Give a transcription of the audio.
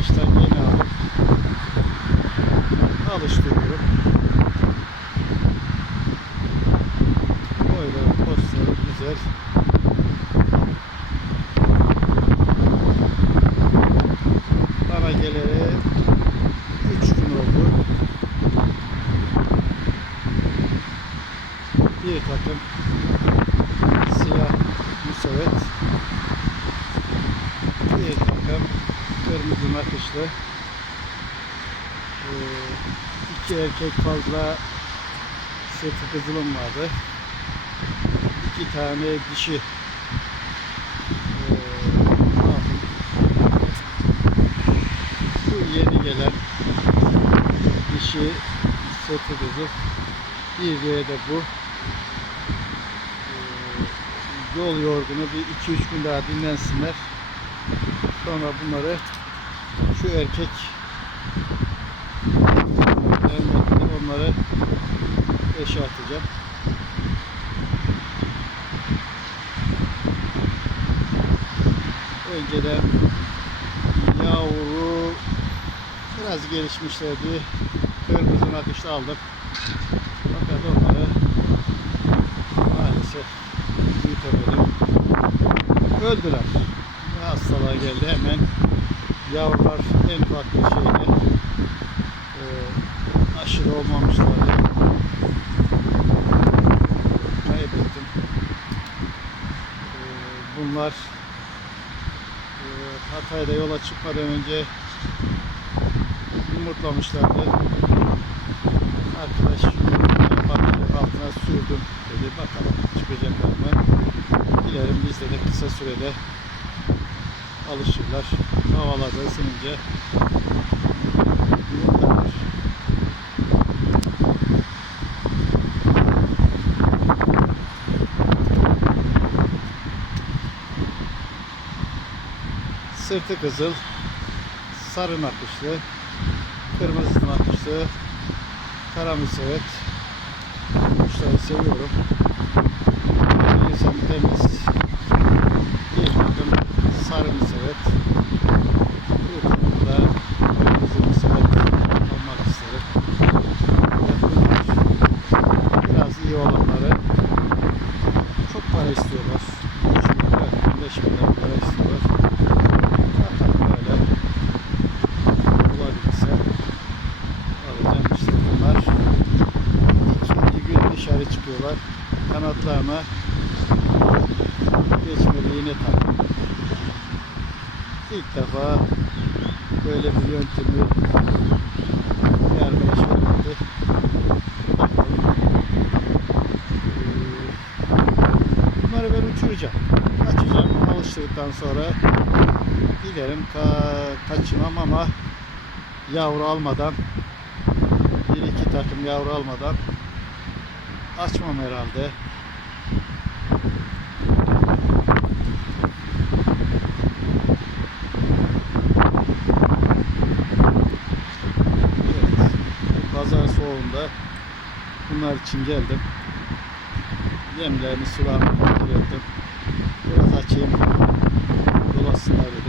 Arkadaşlar yeni alıp alıştırıyorum. Böyle postları güzel bana geleli 3 gün oldu. Bir takım siyah müsevet kırmızı nakışlı. Ee, iki erkek fazla sırtı kızılım vardı. İki tane dişi ee? Şu yeni gelen dişi sırtı kızıl. Bir diğeri de bu. Ee, yol yorgunu bir 2-3 gün daha dinlensinler. Sonra bunları şu erkek onları eşe atacağım. Önceden yavru biraz gelişmişlerdi. Kırmızı nakışlı aldım. Fakat onları maalesef büyütemedim. Öldüler. Hastalığa geldi hemen. Yavrular en ufak bir şeyle e, aşırı olmamışlardı. Kaybettim. E, bunlar e, Hatay'da yola çıkmadan önce yumurtlamışlardı. Arkadaş altına sürdüm dedi. Bakalım çıkacaklar mı? Dilerim bizde de kısa sürede alışırlar. Havalarda ısınınca yumurtlar. Sırtı kızıl, sarı nakışlı, kırmızı nakışlı, kara müsevet. Kuşları seviyorum. İnsan temiz, sarı müsevet. Bir takım da kırmızı müsevet olmak isterim. Bunlar biraz iyi olanları çok para istiyorlar. 3 bin lira, 5 bin lira para istiyorlar. Dışarı çıkıyorlar. Kanatlarına geçmeli yine taktım. İlk defa böyle bir yöntemi bir arkadaş öğretti. Ee, Bunları ben uçuracağım. Açacağım. Alıştırdıktan sonra giderim ka kaçırmam ama yavru almadan bir iki takım yavru almadan açmam herhalde. Evet, bu pazar soğuğunda bunlar için geldim. Yemlerini sularını kontrol. Biraz açayım. Dolasınlar.